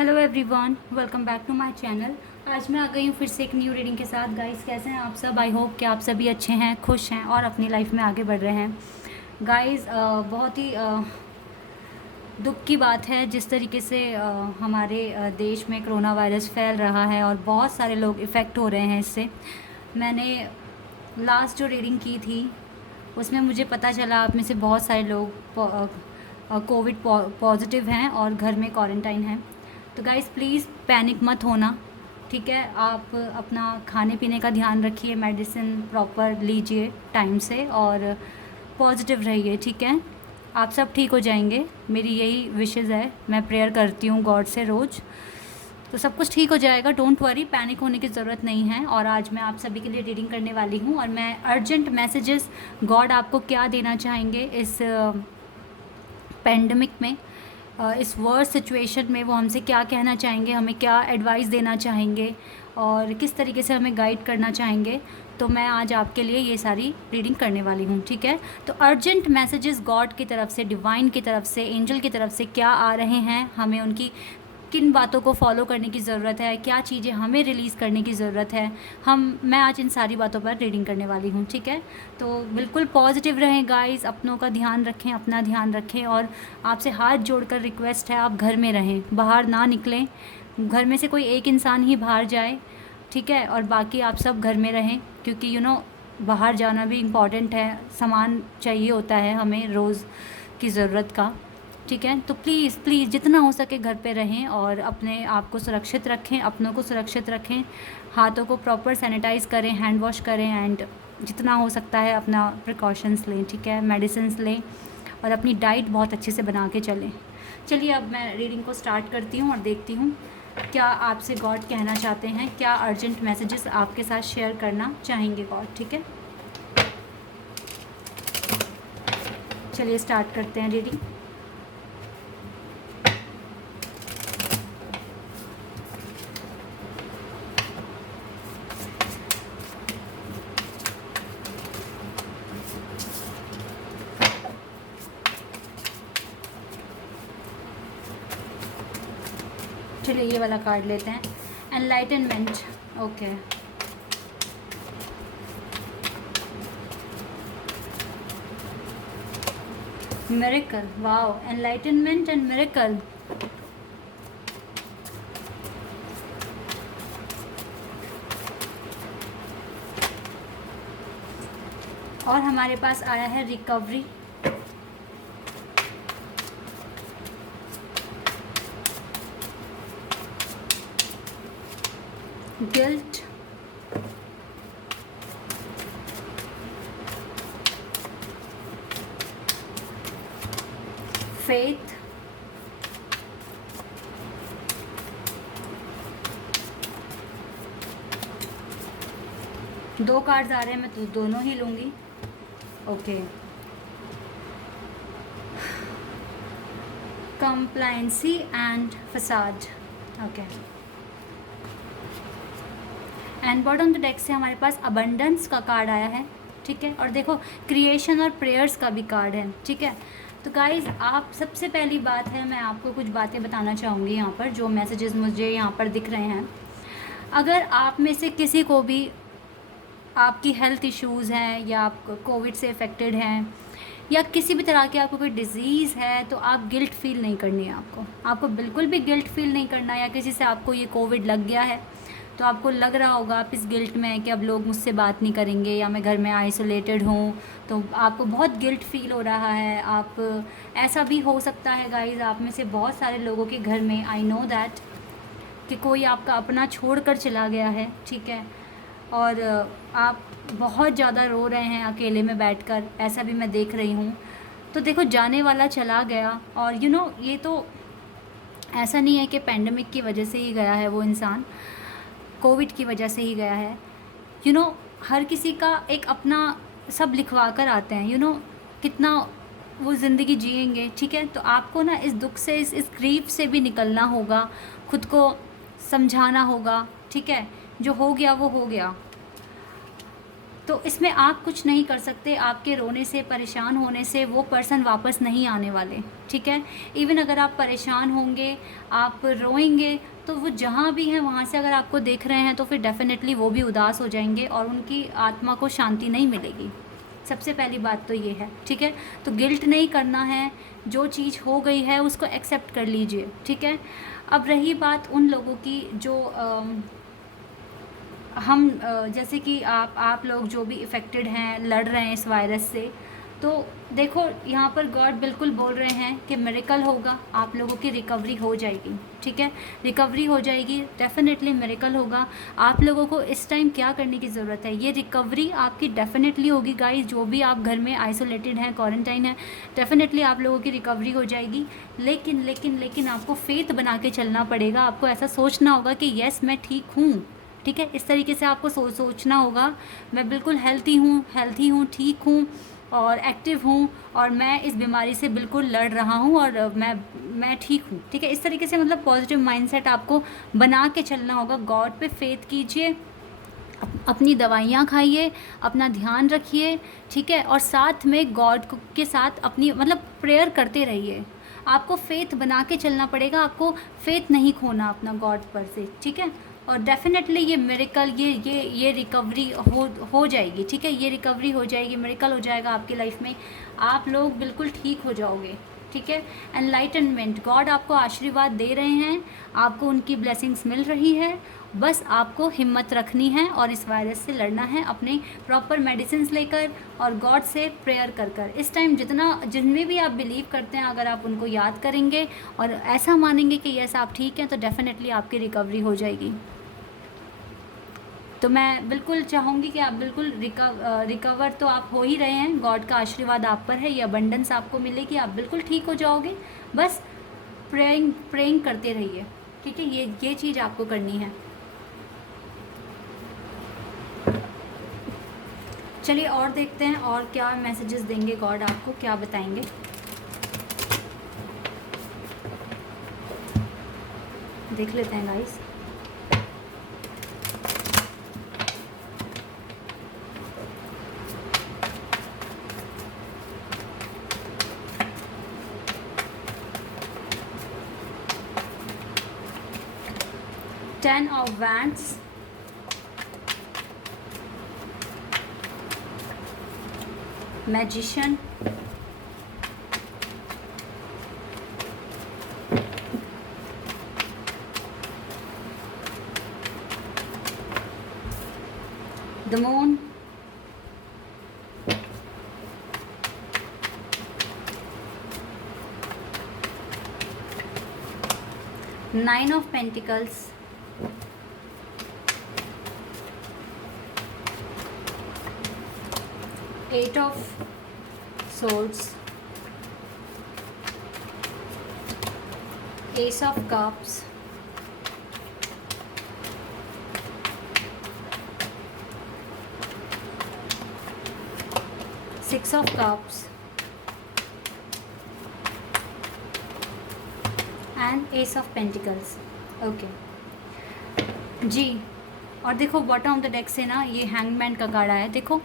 Hello everyone, welcome back to my channel. आज मैं आ गई हूँ फिर से एक न्यू रीडिंग के साथ। गाइस, कैसे हैं आप सब? आई होप कि आप सभी अच्छे हैं, खुश हैं और अपनी लाइफ में आगे बढ़ रहे हैं। गाइस, बहुत ही दुख की बात है जिस तरीके से हमारे देश में कोरोना वायरस फैल रहा है और बहुत सारे लोग इफ़ेक्ट हो रहे हैं इससे। मैंने लास्ट जो रीडिंग की थी उसमें मुझे पता चला आप में से बहुत सारे लोग कोविड पॉजिटिव हैं और घर में क्वारंटाइन हैं। तो गाइस, प्लीज़ पैनिक मत होना, ठीक है? आप अपना खाने पीने का ध्यान रखिए, मेडिसिन प्रॉपर लीजिए टाइम से और पॉजिटिव रहिए, ठीक है? आप सब ठीक हो जाएंगे, मेरी यही विशेज़ है। मैं प्रेयर करती हूँ गॉड से रोज़, तो सब कुछ ठीक हो जाएगा। डोंट वरी, पैनिक होने की ज़रूरत नहीं है। और आज मैं आप सभी के लिए रीडिंग करने वाली हूँ और मैं अर्जेंट मैसेजेस गॉड आपको क्या देना चाहेंगे इस पेंडेमिक में, इस वर्स्ट सिचुएशन में वो हमसे क्या कहना चाहेंगे, हमें क्या एडवाइस देना चाहेंगे और किस तरीके से हमें गाइड करना चाहेंगे। तो मैं आज आपके लिए ये सारी रीडिंग करने वाली हूँ, ठीक है? तो अर्जेंट मैसेजेस गॉड की तरफ से, डिवाइन की तरफ से, एंजल की तरफ से क्या आ रहे हैं, हमें उनकी किन बातों को फॉलो करने की ज़रूरत है, क्या चीज़ें हमें रिलीज़ करने की ज़रूरत है, मैं आज इन सारी बातों पर रीडिंग करने वाली हूँ, ठीक है? तो बिल्कुल पॉजिटिव रहें गाइस, अपनों का ध्यान रखें, अपना ध्यान रखें और आपसे हाथ जोड़कर रिक्वेस्ट है आप घर में रहें, बाहर ना निकलें। घर में से कोई एक इंसान ही बाहर जाए, ठीक है? और बाकी आप सब घर में रहें, क्योंकि बाहर जाना भी इम्पॉर्टेंट है, सामान चाहिए होता है हमें रोज़ की ज़रूरत का, ठीक है? तो प्लीज़ प्लीज़ जितना हो सके घर पे रहें और अपने आप को सुरक्षित रखें, अपनों को सुरक्षित रखें, हाथों को प्रॉपर सैनिटाइज़ करें, हैंड वॉश करें एंड जितना हो सकता है अपना प्रिकॉशंस लें, ठीक है? मेडिसिन्स लें और अपनी डाइट बहुत अच्छे से बना के चलें। चलिए, अब मैं रीडिंग को स्टार्ट करती हूँ और देखती हूँ क्या आपसे गॉड कहना चाहते हैं, क्या अर्जेंट मैसेजेस आपके साथ शेयर करना चाहेंगे गॉड, ठीक है? चलिए स्टार्ट करते हैं रीडिंग। चलिए ये वाला कार्ड लेते हैं, enlightenment. Okay, miracle, wow, enlightenment and miracle. और हमारे पास आया है रिकवरी, गिल्ट, फेथ, दो कार्ड्स आ रहे हैं, मैं तो दोनों ही लूँगी। ओके, कंप्लायंसी एंड फसाद। Okay, and bottom of the deck से हमारे पास अबंडेंस का कार्ड आया है, ठीक है? और देखो, क्रिएशन और प्रेयर्स का भी कार्ड है, ठीक है? तो गाइज़, आप सबसे पहली बात है, मैं आपको कुछ बातें बताना चाहूँगी यहाँ पर, जो मैसेजेस मुझे यहाँ पर दिख रहे हैं। अगर आप में से किसी को भी आपकी हेल्थ इश्यूज़ हैं या आप कोविड से इफ़ेक्टेड हैं या किसी भी तरह की आपको कोई डिज़ीज़ है, तो आप गिल्ट फ़ील नहीं करनी है। आपको बिल्कुल भी गिल्ट फ़ील नहीं करना। या किसी से आपको ये कोविड लग गया है तो आपको लग रहा होगा आप इस गिल्ट में कि अब लोग मुझसे बात नहीं करेंगे या मैं घर में आइसोलेटेड हूँ, तो आपको बहुत गिल्ट फ़ील हो रहा है। आप ऐसा भी हो सकता है गाइज़, आप में से बहुत सारे लोगों के घर में, आई नो दैट, कि कोई आपका अपना छोड़ कर चला गया है, ठीक है? और आप बहुत ज़्यादा रो रहे हैं अकेले में बैठकर, ऐसा भी मैं देख रही हूँ। तो देखो, जाने वाला चला गया और ये तो ऐसा नहीं है कि पेंडेमिक की वजह से ही गया है वो इंसान, कोविड की वजह से ही गया है। हर किसी का एक अपना सब लिखवा कर आते हैं, कितना वो ज़िंदगी जिएंगे, ठीक है? तो आपको ना इस दुख से, इस ग्रीफ से भी निकलना होगा, खुद को समझाना होगा, ठीक है? जो हो गया वो हो गया। तो इसमें आप कुछ नहीं कर सकते, आपके रोने से, परेशान होने से वो पर्सन वापस नहीं आने वाले, ठीक है। इवन अगर आप परेशान होंगे, आप रोएंगे, तो वो जहाँ भी हैं वहाँ से अगर आपको देख रहे हैं तो फिर डेफ़िनेटली वो भी उदास हो जाएंगे और उनकी आत्मा को शांति नहीं मिलेगी। सबसे पहली बात तो ये है, ठीक है। तो गिल्ट नहीं करना है, जो चीज़ हो गई है उसको एक्सेप्ट कर लीजिए, ठीक है। अब रही बात उन लोगों की जो जैसे कि आप लोग जो भी इफ़ेक्टेड हैं, लड़ रहे हैं इस वायरस से, तो देखो यहाँ पर गॉड बिल्कुल बोल रहे हैं कि मिरेकल होगा, आप लोगों की रिकवरी हो जाएगी, ठीक है। रिकवरी हो जाएगी, डेफिनेटली मिरेकल होगा। आप लोगों को इस टाइम क्या करने की ज़रूरत है, ये रिकवरी आपकी डेफिनेटली होगी गाइस। जो भी आप घर में आइसोलेटेड हैं, क्वारंटाइन है, डेफिनेटली आप लोगों की रिकवरी हो जाएगी। लेकिन लेकिन लेकिन आपको फेथ बना के चलना पड़ेगा। आपको ऐसा सोचना होगा कि यस मैं ठीक हूँ, ठीक है। इस तरीके से आपको सोचना होगा, मैं बिल्कुल हेल्थी हूँ, ठीक हूँ और एक्टिव हूँ और मैं इस बीमारी से बिल्कुल लड़ रहा हूँ और मैं ठीक हूँ, ठीक है। इस तरीके से मतलब पॉजिटिव माइंडसेट आपको बना के चलना होगा। गॉड पे फेथ कीजिए, अपनी दवाइयाँ खाइए, अपना ध्यान रखिए, ठीक है। और साथ में गॉड के साथ अपनी मतलब प्रेयर करते रहिए। आपको फेथ बना के चलना पड़ेगा, आपको फेथ नहीं खोना अपना गॉड पर से, ठीक है। और डेफिनेटली ये मिरेकल, ये रिकवरी हो जाएगी, ठीक है। ये रिकवरी हो जाएगी, मिरेकल हो जाएगा आपकी लाइफ में, आप लोग बिल्कुल ठीक हो जाओगे, ठीक है। एनलाइटनमेंट, गॉड आपको आशीर्वाद दे रहे हैं, आपको उनकी ब्लेसिंग्स मिल रही है। बस आपको हिम्मत रखनी है और इस वायरस से लड़ना है, अपने प्रॉपर मेडिसिन लेकर और गॉड से प्रेयर कर कर। इस टाइम जिनमें भी आप बिलीव करते हैं, अगर आप उनको याद करेंगे और ऐसा मानेंगे कि यस आप ठीक हैं, तो डेफिनेटली आपकी रिकवरी हो जाएगी। तो मैं बिल्कुल चाहूँगी कि आप बिल्कुल रिकवर तो आप हो ही रहे हैं, गॉड का आशीर्वाद आप पर है, ये अबंडेंस आपको मिलेगी, आप बिल्कुल ठीक हो जाओगे। बस प्रेइंग करते रहिए, ठीक है। ये चीज़ आपको करनी है। चलिए और देखते हैं और क्या मैसेजेस देंगे गॉड आपको, क्या बताएंगे। देख लेते हैं guys. Ten of Wands, Magician, the Moon, Nine of Pentacles, Eight of Swords, Ace of Cups, Six of Cups and ace of pentacles. Okay जी। और देखो बॉटम ऑफ द डेक से ना ये हैंगमैन का कार्ड आया है। देखो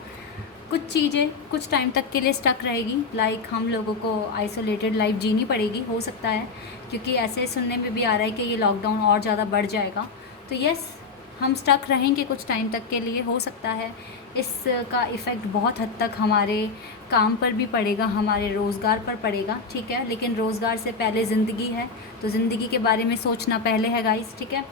कुछ चीज़ें कुछ टाइम तक के लिए स्टक रहेगी, लाइक हम लोगों को आइसोलेटेड लाइफ जीनी पड़ेगी, हो सकता है, क्योंकि ऐसे सुनने में भी आ रहा है कि ये लॉकडाउन और ज़्यादा बढ़ जाएगा। तो यस हम स्टक रहेंगे कुछ टाइम तक के लिए, हो सकता है इसका इफ़ेक्ट बहुत हद तक हमारे काम पर भी पड़ेगा, हमारे रोज़गार पर पड़ेगा, ठीक है। लेकिन रोज़गार से पहले ज़िंदगी है, तो ज़िंदगी के बारे में सोचना पहले है गाइस, ठीक है।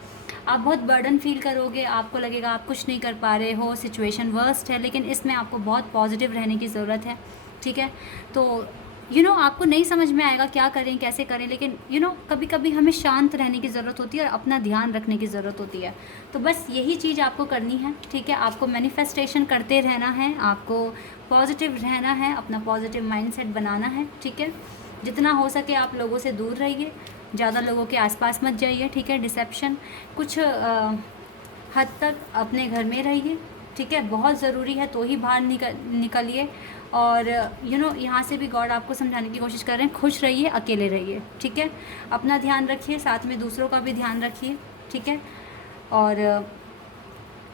आप बहुत बर्डन फील करोगे, आपको लगेगा आप कुछ नहीं कर पा रहे हो, सिचुएशन वर्स्ट है, लेकिन इसमें आपको बहुत पॉजिटिव रहने की ज़रूरत है, ठीक है। तो आपको नहीं समझ में आएगा क्या करें कैसे करें, लेकिन कभी कभी हमें शांत रहने की ज़रूरत होती है और अपना ध्यान रखने की ज़रूरत होती है। तो बस यही चीज़ आपको करनी है, ठीक है। आपको मैनिफेस्टेशन करते रहना है, आपको पॉजिटिव रहना है, अपना पॉजिटिव माइंडसेट बनाना है, ठीक है। जितना हो सके आप लोगों से दूर रहिए, ज़्यादा लोगों के आसपास मत जाइए, ठीक है। डिसेप्शन कुछ हद तक अपने घर में रहिए, ठीक है। बहुत ज़रूरी है तो ही बाहर निकलिए। और यहाँ से भी गॉड आपको समझाने की कोशिश कर रहे हैं, खुश रहिए, अकेले रहिए, ठीक है। अपना ध्यान रखिए, साथ में दूसरों का भी ध्यान रखिए, ठीक है। और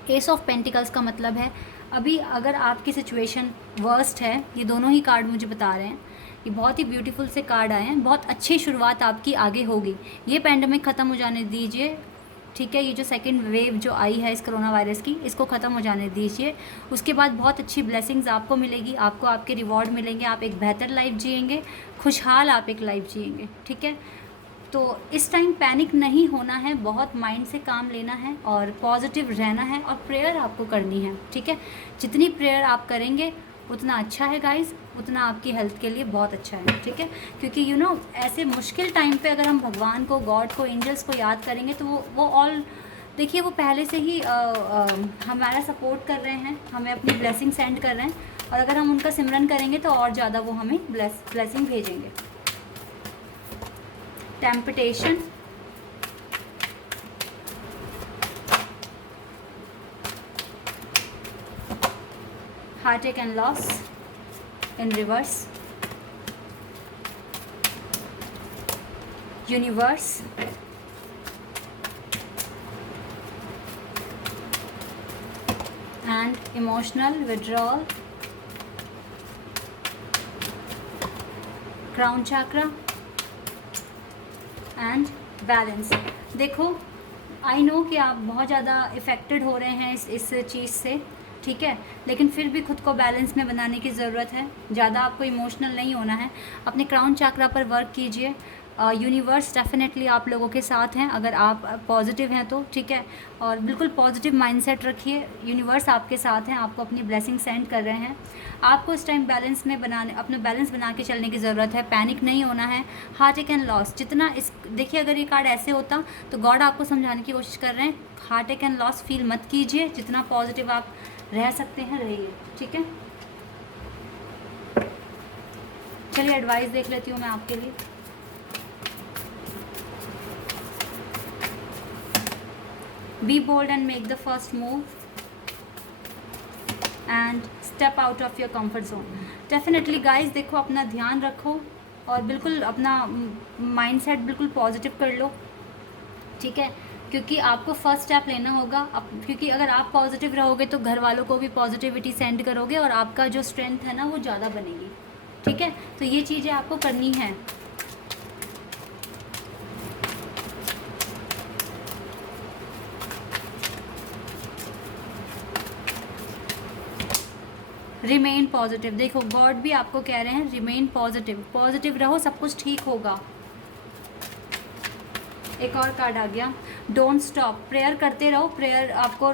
एस ऑफ पेंटिकल्स का मतलब है अभी अगर आपकी सिचुएशन वर्स्ट है, ये दोनों ही कार्ड मुझे बता रहे हैं, ये बहुत ही ब्यूटीफुल से कार्ड आए हैं, बहुत अच्छी शुरुआत आपकी आगे होगी। ये पैंडमिक ख़त्म हो जाने दीजिए, ठीक है। ये जो सेकंड वेव जो आई है इस कोरोना वायरस की, इसको ख़त्म हो जाने दीजिए। उसके बाद बहुत अच्छी ब्लेसिंग्स आपको मिलेगी, आपको आपके रिवॉर्ड मिलेंगे, आप एक बेहतर लाइफ जिएंगे, खुशहाल आप एक लाइफ जिएंगे, ठीक है। तो इस टाइम पैनिक नहीं होना है, बहुत माइंड से काम लेना है और पॉजिटिव रहना है और प्रेयर आपको करनी है, ठीक है। जितनी प्रेयर आप करेंगे उतना अच्छा है गाइस, उतना आपकी हेल्थ के लिए बहुत अच्छा है, ठीक है। क्योंकि यू नो ऐसे मुश्किल टाइम पे अगर हम भगवान को, गॉड को, एंजल्स को याद करेंगे तो वो ऑल देखिए वो पहले से ही हमारा सपोर्ट कर रहे हैं, हमें अपनी ब्लेसिंग सेंड कर रहे हैं, और अगर हम उनका सिमरन करेंगे तो और ज़्यादा वो हमें ब्लेसिंग भेजेंगे। Temptation, heartache and loss in reverse, universe, and emotional withdrawal, crown chakra and balance. देखो आई नो कि आप बहुत ज़्यादा इफ़ेक्टेड हो रहे हैं इस चीज़ से, ठीक है, लेकिन फिर भी खुद को बैलेंस में बनाने की ज़रूरत है। ज़्यादा आपको इमोशनल नहीं होना है, अपने क्राउन चक्रा पर वर्क कीजिए। यूनिवर्स डेफिनेटली आप लोगों के साथ हैं अगर आप पॉजिटिव हैं तो, ठीक है। और बिल्कुल पॉजिटिव माइंडसेट रखिए, यूनिवर्स आपके साथ हैं, आपको अपनी ब्लेसिंग सेंड कर रहे हैं। आपको इस टाइम बैलेंस में अपना बैलेंस बना के चलने की ज़रूरत है, पैनिक नहीं होना है। हार्टेक एंड लॉस, जितना इस देखिए अगर ये कार्ड ऐसे होता तो गॉड आपको समझाने की कोशिश कर रहे हैं, हार्टेक एंड लॉस फील मत कीजिए, जितना पॉजिटिव आप रह सकते हैं रहिए, ठीक है। चलिए एडवाइस देख लेती हूँ मैं आपके लिए। Be bold and make the first move and step out of your comfort zone. Definitely guys, देखो अपना ध्यान रखो और बिल्कुल अपना माइंडसेट बिल्कुल पॉजिटिव कर लो, ठीक है। क्योंकि आपको फर्स्ट स्टेप लेना होगा, क्योंकि अगर आप पॉजिटिव रहोगे तो घर वालों को भी पॉजिटिविटी सेंड करोगे और आपका जो स्ट्रेंथ है ना वो ज़्यादा बनेगी, ठीक है। तो ये चीज़ें आपको करनी है। रिमेन पॉजिटिव, देखो गॉड भी आपको कह रहे हैं रिमेन पॉजिटिव, पॉजिटिव रहो, सब कुछ ठीक होगा। एक और कार्ड आ गया, डोंट स्टॉप, प्रेयर करते रहो, प्रेयर आपको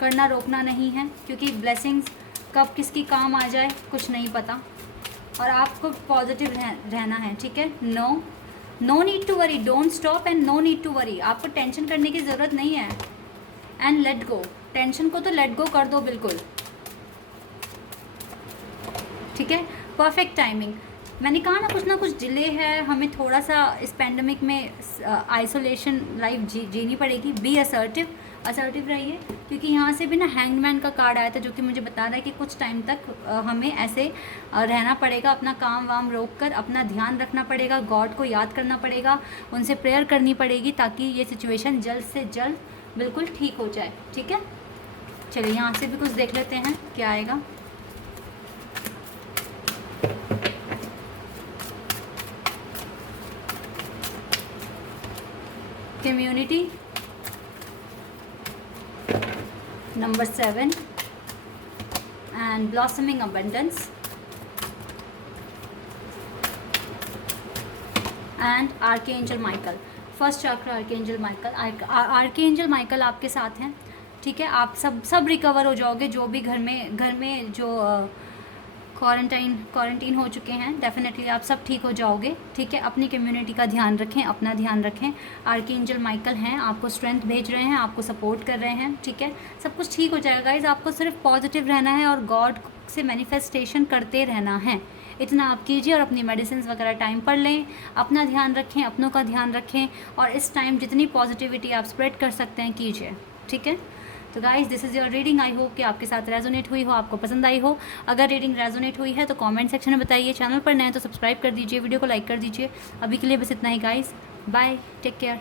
करना रोकना नहीं है, क्योंकि ब्लेसिंग्स कब किसकी काम आ जाए कुछ नहीं पता, और आपको पॉजिटिव रहना है, ठीक है। No need to worry, don't stop and no need to worry, आपको टेंशन करने की ज़रूरत नहीं है। एंड लेट गो, टेंशन को तो लेट गो कर दो बिल्कुल, ठीक है। परफेक्ट टाइमिंग, मैंने कहा ना कुछ डिले है, हमें थोड़ा सा इस पैंडमिक में आइसोलेशन लाइफ जीनी पड़ेगी। बी असर्टिव रहिए, क्योंकि यहाँ से भी ना हैंगमैन का कार्ड आया था जो कि मुझे बता रहा है कि कुछ टाइम तक हमें ऐसे रहना पड़ेगा, अपना काम वाम रोक कर अपना ध्यान रखना पड़ेगा, गॉड को याद करना पड़ेगा, उनसे प्रेयर करनी पड़ेगी ताकि ये सिचुएशन जल्द से जल्द बिल्कुल ठीक हो जाए, ठीक है। चलिए यहाँ से भी कुछ देख लेते हैं क्या आएगा। Community number 7 and blossoming abundance and archangel Michael. First चक्र आर्कएंजल माइकल, आर्कएंजल माइकल आपके साथ हैं, ठीक है। आप सब रिकवर हो जाओगे, जो भी घर में जो क्वारंटीन हो चुके हैं, डेफिनेटली आप सब ठीक हो जाओगे, ठीक है। अपनी कम्युनिटी का ध्यान रखें, अपना ध्यान रखें। आर्कएंजल माइकल हैं, आपको स्ट्रेंथ भेज रहे हैं, आपको सपोर्ट कर रहे हैं, ठीक है। सब कुछ ठीक हो जाएगा गाइज, आपको सिर्फ पॉजिटिव रहना है और गॉड से मैनिफेस्टेशन करते रहना है, इतना आप कीजिए। और अपनी मेडिसिन वगैरह टाइम पर लें, अपना ध्यान रखें, अपनों का ध्यान रखें, और इस टाइम जितनी पॉजिटिविटी आप स्प्रेड कर सकते हैं कीजिए, ठीक है। तो guys this is your reading, I hope कि आपके साथ रेजोनेट हुई हो, आपको पसंद आई हो। अगर रीडिंग रेजोनेट हुई है तो कमेंट सेक्शन में बताइए, चैनल पर नए तो सब्सक्राइब कर दीजिए, वीडियो को लाइक कर दीजिए। अभी के लिए बस इतना ही गाइज, बाय, टेक केयर।